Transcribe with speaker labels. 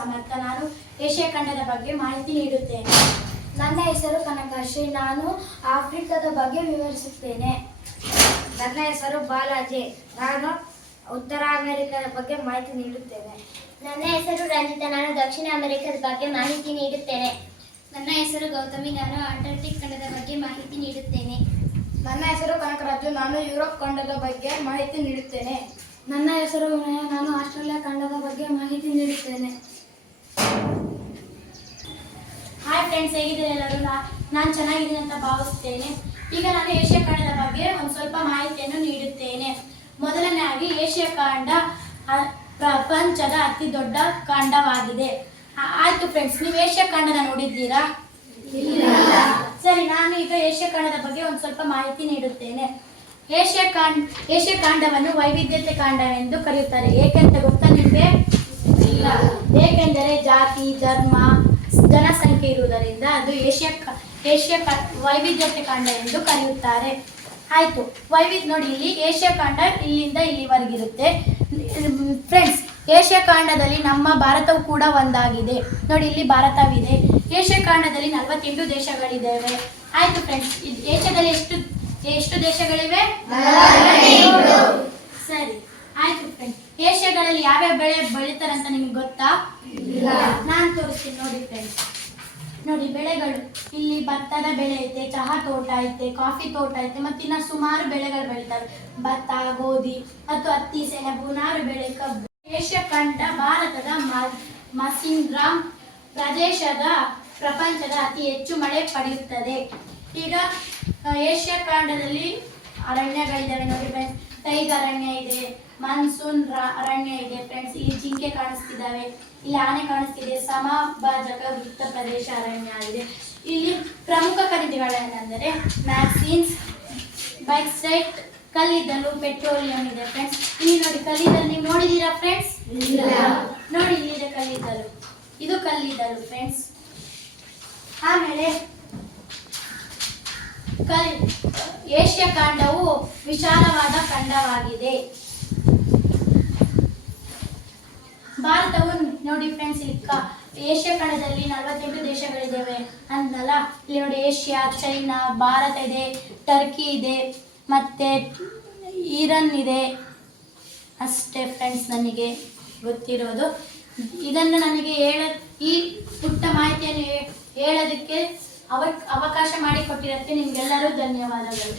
Speaker 1: ನನ್ನ ಹೆಸರು ಸಮರ್ಥ. ನಾನು ಏಷ್ಯಾ ಖಂಡದ ಬಗ್ಗೆ ಮಾಹಿತಿ ನೀಡುತ್ತೇನೆ.
Speaker 2: ನನ್ನ ಹೆಸರು ಕನಕಶ್ರೀ ನಾನು ಆಫ್ರಿಕಾದ ಬಗ್ಗೆ ವಿವರಿಸುತ್ತೇನೆ. ನನ್ನ ಹೆಸರು ಬಾಲಾಜಿ. ನಾನು ಉತ್ತರ ಅಮೆರಿಕದ ಬಗ್ಗೆ ಮಾಹಿತಿ ನೀಡುತ್ತೇನೆ.
Speaker 3: ನನ್ನ ಹೆಸರು ರಂಜಿತಾ. ನಾನು ದಕ್ಷಿಣ ಅಮೆರಿಕದ ಬಗ್ಗೆ ಮಾಹಿತಿ ನೀಡುತ್ತೇನೆ.
Speaker 2: ನನ್ನ ಹೆಸರು ಗೌತಮಿ. ನಾನು ಅಂಟಾರ್ಟಿಕ್ ಖಂಡದ ಬಗ್ಗೆ ಮಾಹಿತಿ ನೀಡುತ್ತೇನೆ.
Speaker 1: ನನ್ನ ಹೆಸರು ಕನಕರಾಜು. ನಾನು ಯುರೋಪ್ ಖಂಡದ ಬಗ್ಗೆ ಮಾಹಿತಿ ನೀಡುತ್ತೇನೆ.
Speaker 2: ನನ್ನ ಹೆಸರು ವಿನಯ. ನಾನು ಆಸ್ಟ್ರೇಲಿಯಾ ಖಂಡದ ಬಗ್ಗೆ
Speaker 1: ಫ್ರೆಂಡ್ಸ್ ಹೇಗಿದ್ದೀರಾ ಎಲ್ಲರೂ ನಾನು ಚೆನ್ನಾಗಿದ್ದೀನಿ ಅಂತ ಭಾವಿಸ್ತೇನೆ. ಈಗ ನಾನು ಏಷ್ಯಾ ಖಂಡದ ಬಗ್ಗೆ ಒಂದು ಸ್ವಲ್ಪ ಮಾಹಿತಿಯನ್ನು ನೀಡುತ್ತೇನೆ. ಮೊದಲನೆಯಾಗಿ ಏಷ್ಯಾ ಖಂಡ ಪ್ರಪಂಚದ ಅತಿ ದೊಡ್ಡ ಖಂಡವಾಗಿದೆ. ಆಯ್ತು ಫ್ರೆಂಡ್ಸ್ ನೀವು ಏಷ್ಯಾ ಖಂಡನ ನೋಡಿದ್ದೀರಾ? ಸರಿ, ನಾನು ಈಗ ಏಷ್ಯಾ ಖಂಡದ ಬಗ್ಗೆ ಒಂದು ಸ್ವಲ್ಪ ಮಾಹಿತಿ ನೀಡುತ್ತೇನೆ. ಏಷ್ಯಾ ಖಂಡ, ಏಷ್ಯಾ ಖಂಡವನ್ನು ವೈವಿಧ್ಯತೆ ಖಂಡವೆಂದು ಕರೆಯುತ್ತಾರೆ. ಏಕೆಂತ ಗೊತ್ತಾ ನಿಮಗೆ? ಏಕೆಂದರೆ ಜಾತಿ, ಧರ್ಮ ಜನಸಂಖ್ಯೆ ಇರುವುದರಿಂದ ಅದು ಏಷ್ಯಾ ಏಷ್ಯಾ ವೈವಿಧ್ಯತೆ ಕಾಂಡ ಎಂದು ಕರೆಯುತ್ತಾರೆ. ಆಯ್ತು ವೈವಿಧ್ಯ ನೋಡಿ ಇಲ್ಲಿ ಏಷ್ಯಾ ಕಾಂಡ ಇಲ್ಲಿಂದ ಇಲ್ಲಿವರೆಗಿರುತ್ತೆ ಫ್ರೆಂಡ್ಸ್ ಏಷ್ಯಾ ಕಾಂಡದಲ್ಲಿ ನಮ್ಮ ಭಾರತವು ಕೂಡ ಒಂದಾಗಿದೆ. ನೋಡಿ ಇಲ್ಲಿ ಭಾರತವಿದೆ. ಏಷ್ಯಾ ಕಾಂಡದಲ್ಲಿ ನಲವತ್ತೆಂಟು ದೇಶಗಳಿದ್ದಾವೆ. ಆಯ್ತು ಫ್ರೆಂಡ್ಸ್ ಏಷ್ಯಾದಲ್ಲಿ ಎಷ್ಟು ಎಷ್ಟು ದೇಶಗಳಿವೆ? ಸರಿ ಆಯ್ತು ಫ್ರೆಂಡ್ಸ್ ಏಷ್ಯಾಗಳಲ್ಲಿ ಯಾವ್ಯಾವ ಬೆಳೆ ಬೆಳೀತಾರೆ ಅಂತ ನಿಮ್ಗೆ ಗೊತ್ತಾ? ನಾನು ತೋರಿಸ್ತೀನಿ ನೋಡಿ ಫ್ರೆಂಡ್ಸ್ ನೋಡಿ ಬೆಳೆಗಳು. ಇಲ್ಲಿ ಭತ್ತದ ಬೆಳೆ ಐತೆ, ಚಹಾ ತೋಟ ಐತೆ, ಕಾಫಿ ತೋಟ ಐತೆ, ಮತ್ತು ಇನ್ನ ಸುಮಾರು ಬೆಳೆಗಳು ಬೆಳಿತಾರೆ ಭತ್ತ, ಗೋಧಿ ಮತ್ತು ಹತ್ತಿ, ಸೆಣಬು, ನಾರು, ಬೆಳೆ, ಕಬ್ಬು. ಏಷ್ಯಾ ಖಂಡ ಭಾರತದ ಮಸಿಂಗ್ರಾಮ್ ಪ್ರದೇಶದ ಪ್ರಪಂಚದ ಅತಿ ಹೆಚ್ಚು ಮಳೆ ಪಡೆಯುತ್ತದೆ. ಈಗ ಏಷ್ಯಾ ಖಂಡದಲ್ಲಿ ಅರಣ್ಯಗಳಿದ್ದಾವೆ ನೋಡಿ ಫ್ರೆಂಡ್ಸ್ ಟೈಗರ್ ಅರಣ್ಯ ಇದೆ ಮಾನ್ಸೂನ್ ರ- ಅರಣ್ಯ ಇದೆ ಫ್ರೆಂಡ್ಸ್ ಇಲ್ಲಿ ಜಿಂಕೆ ಕಾಣಿಸ್ತಿದ್ದಾವೆ ಇಲ್ಲಿ ಆನೆ ಕಾಣಿಸ್ತಿದೆ ಸಮಭಾಜಕ ವೃತ್ತ ಪ್ರದೇಶ ಅರಣ್ಯ ಇದೆ. ಇಲ್ಲಿ ಪ್ರಮುಖ ಖನಿಜಗಳೇನೆಂದರೆ ಮ್ಯಾಕ್ಸಿನ್ಸ್ ಬೈಕ್ಸೈಟ್ ಕಲ್ಲಿದ್ದಲು ಪೆಟ್ರೋಲಿಯಂ ಇದೆ ಫ್ರೆಂಡ್ಸ್ ಇಲ್ಲಿ ನೋಡಿ ಕಲ್ಲಿದ್ದಲು ನೀವು ನೋಡಿದೀರಾ ಫ್ರೆಂಡ್ಸ್ ನೋಡಿ ಇಲ್ಲಿದೆ ಕಲ್ಲಿದ್ದಲು. ಇದು ಕಲ್ಲಿದ್ದಲು ಫ್ರೆಂಡ್ಸ್ ಆಮೇಲೆ ಏಷ್ಯಾ ಖಂಡವು ವಿಶಾಲವಾದ ಖಂಡವಾಗಿದೆ. ಭಾರತವು ನೋಡಿ ಫ್ರೆಂಡ್ಸ್ ಇಲ್ಲಿ ಏಷ್ಯಾ ಖಂಡದಲ್ಲಿ ನಲವತ್ತೆಂಟು ದೇಶಗಳಿದ್ದಾವೆ ಅಂದಲ್ಲ ಇಲ್ಲಿ ನೋಡಿ ಏಷ್ಯಾ, ಚೈನಾ, ಭಾರತ ಇದೆ, ಟರ್ಕಿ ಇದೆ, ಮತ್ತೆ ಈರನ್ ಇದೆ. ಅಷ್ಟೇ ಫ್ರೆಂಡ್ಸ್ ನನಗೆ ಗೊತ್ತಿರೋದು. ಇದನ್ನು ನನಗೆ ಹೇಳ ಈ ಪುಟ್ಟ ಮಾಹಿತಿಯನ್ನು ಹೇಳೋದಕ್ಕೆ ಅವ ಅವಕಾಶ ಮಾಡಿಕೊಟ್ಟಿದ್ದಕ್ಕೆ ನಿಮಗೆಲ್ಲರೂ ಧನ್ಯವಾದಗಳು.